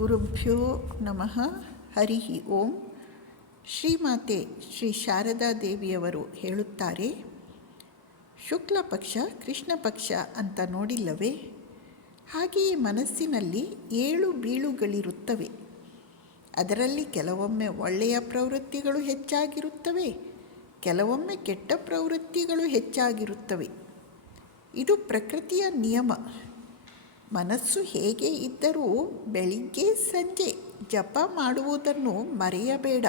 ಗುರುಭ್ಯೋ ನಮಃ. ಹರಿ ಓಂ. ಶ್ರೀಮಾತೆ ಶ್ರೀ ಶಾರದಾ ದೇವಿಯವರು ಹೇಳುತ್ತಾರೆ, ಶುಕ್ಲ ಪಕ್ಷ ಕೃಷ್ಣ ಪಕ್ಷ ಅಂತ ನೋಡಿಲ್ಲವೇ? ಹಾಗೆಯೇ ಮನಸ್ಸಿನಲ್ಲಿ 7 ಬೀಳುಗಳಿರುತ್ತವೆ. ಅದರಲ್ಲಿ ಕೆಲವೊಮ್ಮೆ ಒಳ್ಳೆಯ ಪ್ರವೃತ್ತಿಗಳು ಹೆಚ್ಚಾಗಿರುತ್ತವೆ, ಕೆಲವೊಮ್ಮೆ ಕೆಟ್ಟ ಪ್ರವೃತ್ತಿಗಳು ಹೆಚ್ಚಾಗಿರುತ್ತವೆ. ಇದು ಪ್ರಕೃತಿಯ ನಿಯಮ. ಮನಸ್ಸು ಹೇಗೆ ಇದ್ದರೂ ಬೆಳಿಗ್ಗೆ ಸಂಜೆ ಜಪ ಮಾಡುವುದನ್ನು ಮರೆಯಬೇಡ.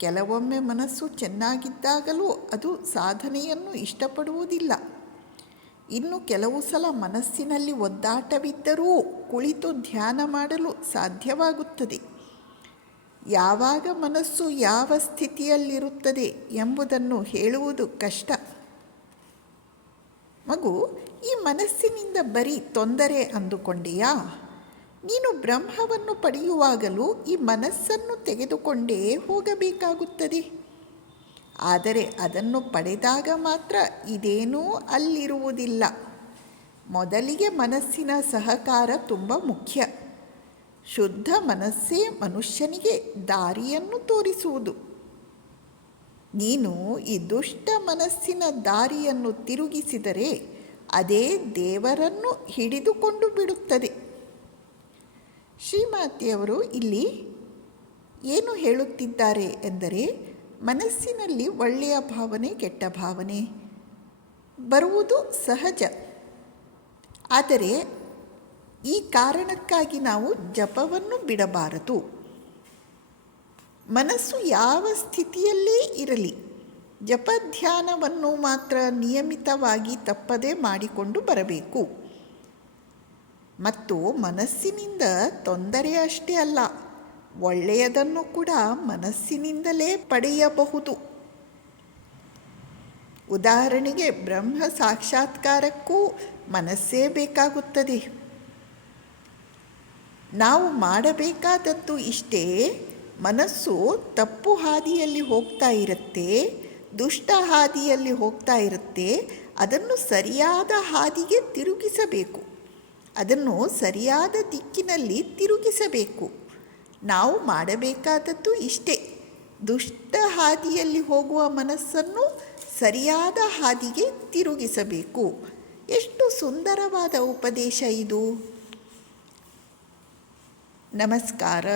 ಕೆಲವೊಮ್ಮೆ ಮನಸ್ಸು ಚೆನ್ನಾಗಿದ್ದಾಗಲೂ ಅದು ಸಾಧನೆಯನ್ನು ಇಷ್ಟಪಡುವುದಿಲ್ಲ. ಇನ್ನು ಕೆಲವು ಸಲ ಮನಸ್ಸಿನಲ್ಲಿ ಒದ್ದಾಟವಿದ್ದರೂ ಕುಳಿತು ಧ್ಯಾನ ಮಾಡಲು ಸಾಧ್ಯವಾಗುತ್ತದೆ. ಯಾವಾಗ ಮನಸ್ಸು ಯಾವ ಸ್ಥಿತಿಯಲ್ಲಿರುತ್ತದೆ ಎಂಬುದನ್ನು ಹೇಳುವುದು ಕಷ್ಟ. ಮಗು, ಈ ಮನಸ್ಸಿನಿಂದ ಬರೀ ತೊಂದರೆ ಅಂದುಕೊಂಡೆಯಾ? ನೀನು ಬ್ರಹ್ಮವನ್ನು ಪಡೆಯುವಾಗಲೂ ಈ ಮನಸ್ಸನ್ನು ತೆಗೆದುಕೊಂಡೇ ಹೋಗಬೇಕಾಗುತ್ತದೆ. ಆದರೆ ಅದನ್ನು ಪಡೆದಾಗ ಮಾತ್ರ ಇದೇನೂ ಅಲ್ಲಿರುವುದಿಲ್ಲ. ಮೊದಲಿಗೆ ಮನಸ್ಸಿನ ಸಹಕಾರ ತುಂಬ ಮುಖ್ಯ. ಶುದ್ಧ ಮನಸ್ಸೇ ಮನುಷ್ಯನಿಗೆ ದಾರಿಯನ್ನು ತೋರಿಸುವುದು. ನೀನು ಈ ದುಷ್ಟ ಮನಸ್ಸಿನ ದಾರಿಯನ್ನು ತಿರುಗಿಸಿದರೆ ಅದೇ ದೇವರನ್ನು ಹಿಡಿದುಕೊಂಡು ಬಿಡುತ್ತದೆ. ಶ್ರೀಮಾತೆಯವರು ಇಲ್ಲಿ ಏನು ಹೇಳುತ್ತಿದ್ದಾರೆ ಎಂದರೆ, ಮನಸ್ಸಿನಲ್ಲಿ ಒಳ್ಳೆಯ ಭಾವನೆ ಕೆಟ್ಟ ಭಾವನೆ ಬರುವುದು ಸಹಜ. ಆದರೆ ಈ ಕಾರಣಕ್ಕಾಗಿ ನಾವು ಜಪವನ್ನು ಬಿಡಬಾರದು. ಮನಸ್ಸು ಯಾವ ಸ್ಥಿತಿಯಲ್ಲೇ ಇರಲಿ, ಜಪಧ್ಯಾನವನ್ನು ಮಾತ್ರ ನಿಯಮಿತವಾಗಿ ತಪ್ಪದೆ ಮಾಡಿಕೊಂಡು ಬರಬೇಕು. ಮತ್ತು ಮನಸ್ಸಿನಿಂದ ತೊಂದರೆ ಅಷ್ಟೇ ಅಲ್ಲ, ಒಳ್ಳೆಯದನ್ನು ಕೂಡ ಮನಸ್ಸಿನಿಂದಲೇ ಪಡೆಯಬಹುದು. ಉದಾಹರಣೆಗೆ, ಬ್ರಹ್ಮ ಸಾಕ್ಷಾತ್ಕಾರಕ್ಕೂ ಮನಸ್ಸೇ ಬೇಕಾಗುತ್ತದೆ. ನಾವು ಮಾಡಬೇಕಾದದ್ದು ಇಷ್ಟೇ. ಮನಸ್ಸು ತಪ್ಪು ಹಾದಿಯಲ್ಲಿ ಹೋಗ್ತಾ ಇರುತ್ತೆ, ದುಷ್ಟ ಹಾದಿಯಲ್ಲಿ ಹೋಗ್ತಾ ಇರುತ್ತೆ. ಅದನ್ನು ಸರಿಯಾದ ಹಾದಿಗೆ ತಿರುಗಿಸಬೇಕು, ಅದನ್ನು ಸರಿಯಾದ ದಿಕ್ಕಿನಲ್ಲಿ ತಿರುಗಿಸಬೇಕು. ನಾವು ಮಾಡಬೇಕಾದದ್ದು ಇಷ್ಟೇ, ದುಷ್ಟ ಹಾದಿಯಲ್ಲಿ ಹೋಗುವ ಮನಸ್ಸನ್ನು ಸರಿಯಾದ ಹಾದಿಗೆ ತಿರುಗಿಸಬೇಕು. ಎಷ್ಟು ಸುಂದರವಾದ ಉಪದೇಶ ಇದು! ನಮಸ್ಕಾರ.